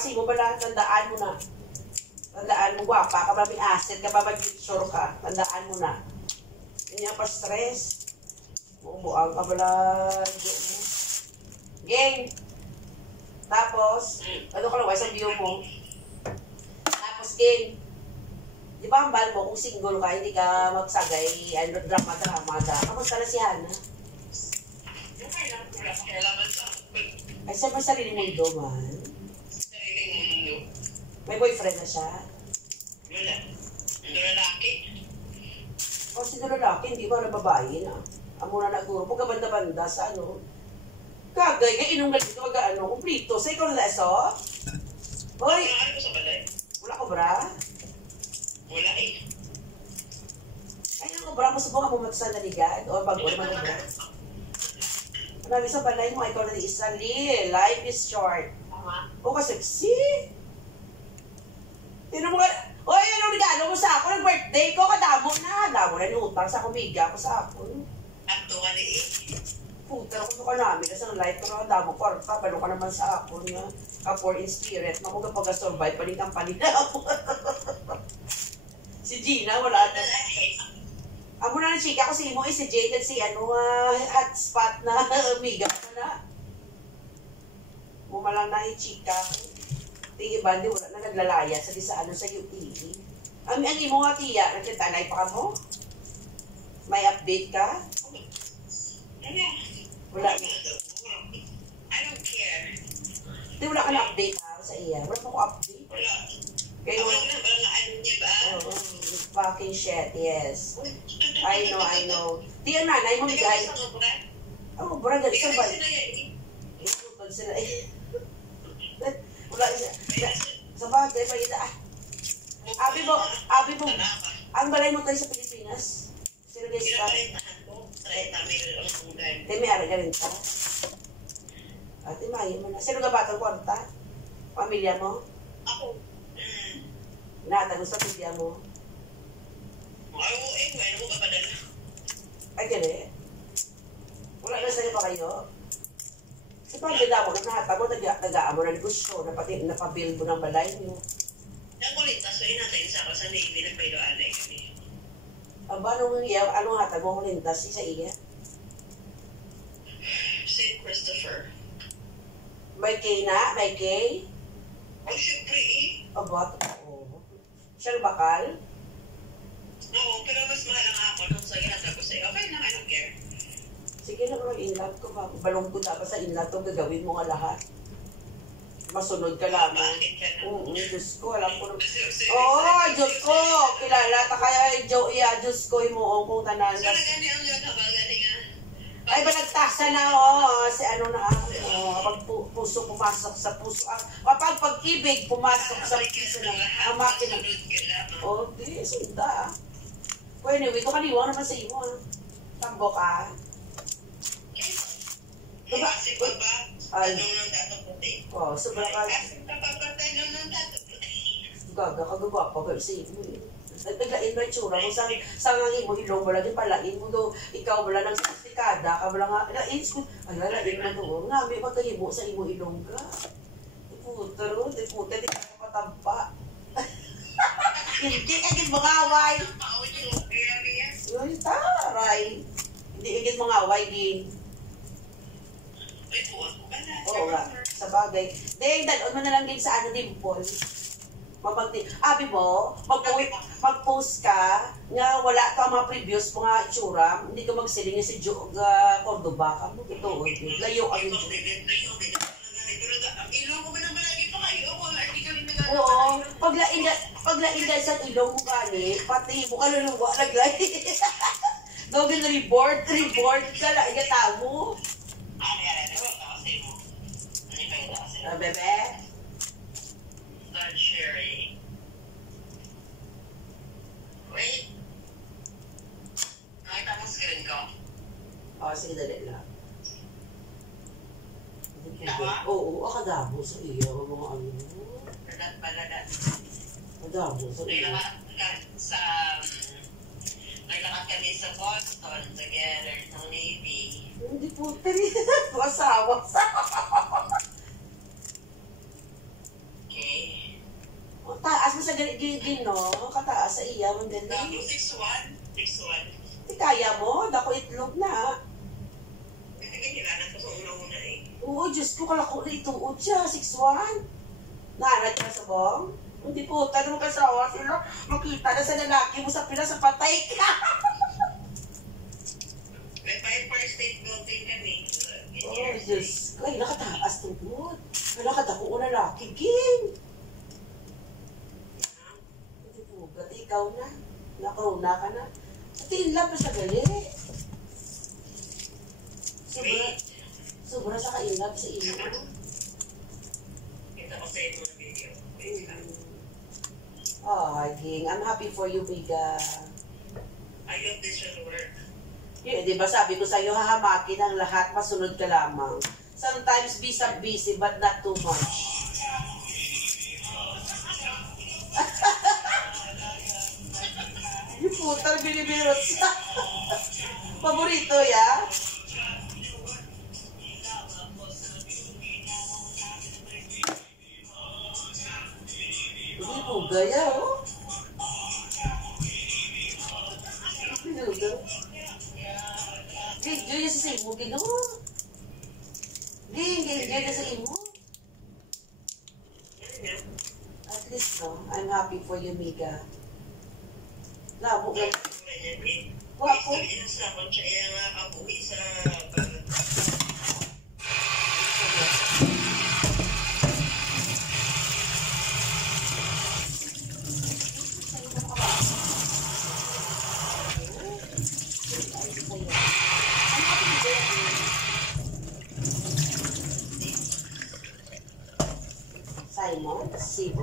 kasi mo pala, tandaan mo na. Tandaan mo, gwapa ka ba, may asset ka ba, may future ka. Tandaan mo na. Hindi pa stress. Buang ka pala. Gang. Tapos, ano ka lang, isang view mo. Tapos, gang. Di ba ang bal mo, kung single ka, hindi ka magsagay, ano, drama-drama ka. Kamusta na si Hana? Ay, siya may sarili mundo man. Sariling mundo. May boyfriend na siya? Wala. Ang lalaki. O, sino lalaki, hindi ba na babae na? Amo na naguro, pagkabanda-banda sa ano. Kagay, kaya inong galit ka mag-ano, kumplito. Sa ikaw na eso? Hoy! Ano ko sa balay? Wala ko, bra? Wala eh. Ay, nang bra mo subukan mo matsa na ligad? O, pag-ura mo na. Marami sa balay mo, ikaw na di isa. Life is short. O, kasexy. Tinan mo ka, oy, anong regalo mo sa ako? Nag-birthday ko, kadamo na. Damo na yung utang sa kumiga ko sa ako. Akto ka ni eh. Puta, kung ka namin, kasi ang life ko na damo, kwarta, balo ka naman sa ako niya. Ka-poor in spirit, na kung kapag survive pa rin kampanya na ako. Si Gina, wala na. Amo na ng chika ko si Imo, si Jade at si ano, hotspot na, amiga ko na. Bumalang na yung chika. Tingi bandi, wala na naglalaya sa di sa ano, sa UTV. Ang Imo nga tiya, nagkitanay pa ka mo? May update ka? Wala na. I don't care. Di wala ka na-update ha, sa iya. Wala pa ko update. Wala. Kaya Wala na, wala na ano niya ba? oh, fucking shit, yes. I know. Di ang nanay mo bigay. Oh, bro, ganito ba? Iputol sila eh. Wala siya. Sa bagay, pagkita. Abi mo, ang balay mo tayo sa Pilipinas. Sino guys ka? Temi, araga rin ka. Ate, mahin mo na. Sino ka batang kwarta? Pamilya mo? Ako. Nakatago sa pamilya mo? Ay, ano mo ka padala? Ay, gani. Wala na sa'yo pa kayo? Sa pagkita mo, nakata mo, tagaan mo na negosyo, napabuild mo ng balay mo. Nakulit na, so inatay sa ako sa Navy, nagpailoanay kami. Aba, anong hatag mo kulintas sa iya? St. Christopher. May kay na? May kay? Oh, syempre eh. Aba, oo. Siyang bakal? Oo, pero mas mahal ang ako nung sa inatag ko sa'yo. Okay lang, I don't care. Sige na, bro, inlat ko ba? Balong ko dapat sa inlat to, gagawin mo nga lahat. Masunod ka lamang. Bakit ka na? Oo, Diyos ko, alam ko. Oo, Oo, Diyos ko! Kilala ta kaya, Diyos ko, mo kung tanan. So, nagani ang yun, habang gani nga. Ay, balagtasa na, si ano na, pag puso pumasok sa puso, kapag pag-ibig pumasok sa puso na, ang makina. Oo, di, sunda. Well, anyway, ito kaniwang naman sa iyo, Tambo ka. Diba? Kasi pa ba? Anong nang datong puti? Oo, sobrang ka. Kasi kapapatay nung datong puti. Gaga, kagagwa pa, pero sa iyo. Naglain ba yung tsura mo? Sa ngangin mo, ilong mo lang yung palain mo do. Ikaw wala nang sastikada ka, wala nga, lain mo doon. Nga, may magkahibo sa imo ilong ka. Puta, di ka patampa. Hindi agad mangaway. Yun, taray. Hindi agad mangaway, din. Oo nga, sa bagay. Dahil, dalon mo na lang din sa ano, dimple. Abi mo, mag-post ka, nga wala ka mga previous mga itsura, hindi ka magsiling si Jo Cordoba ka mo. Ito, layo ang ito. Oo, paglain ka sa ilong mo gani, pati mo ka luluwa, naglay. Gawin reboard ka lang, igata mo. Bebe? Start sharing. Wait. Nakita mo screen ko? Oo, sige, dali lang. Tama? Oo, akadabo sa iyo, mga ano. Baladat. Akadabo sa iyo. Naglakad kami sa Boston together ng Navy. Hindi po, asawa. sa galigigin, no? Kataas sa iya, Tapos mandali. 6'1". 6'1". Di kaya mo, dako itlog na. Kasi kailangan ko sa una-una eh. Oo, Diyos ko, kalako na ituod siya, 6'1". Naanad ka sa bong? Hindi po, tanong ka sa awa sila, makita na sa lalaki mo sa pila sa patay ka. May 5 first date building kami. Oh, Diyos ko, ay, nakataas tungkod. Wala ka dako na lalaki, King. Hindi po, gati ikaw na. Nakrona ka na. Patiin lang pa sa gali. Sobra sa kainlap sa inyo. Kita ko sa ito na video. Wait lang. Oh, King, I'm happy for you, Biga. I hope this will work. Di ba sabi ko sa'yo, hahamakin ang lahat, masunod ka lamang. Sometimes busy, but not too much. Yung putar, binibirot sa... Paborito, ya? Hindi po gaya, oh. Pinudo. Gig, dyan sa imo, gino. Gig, dyan sa imo. At least, no, I'm happy for you, Miga. Labo ka. Wapo. Sa konsya nga kabuhi sa... Simon, Cebu.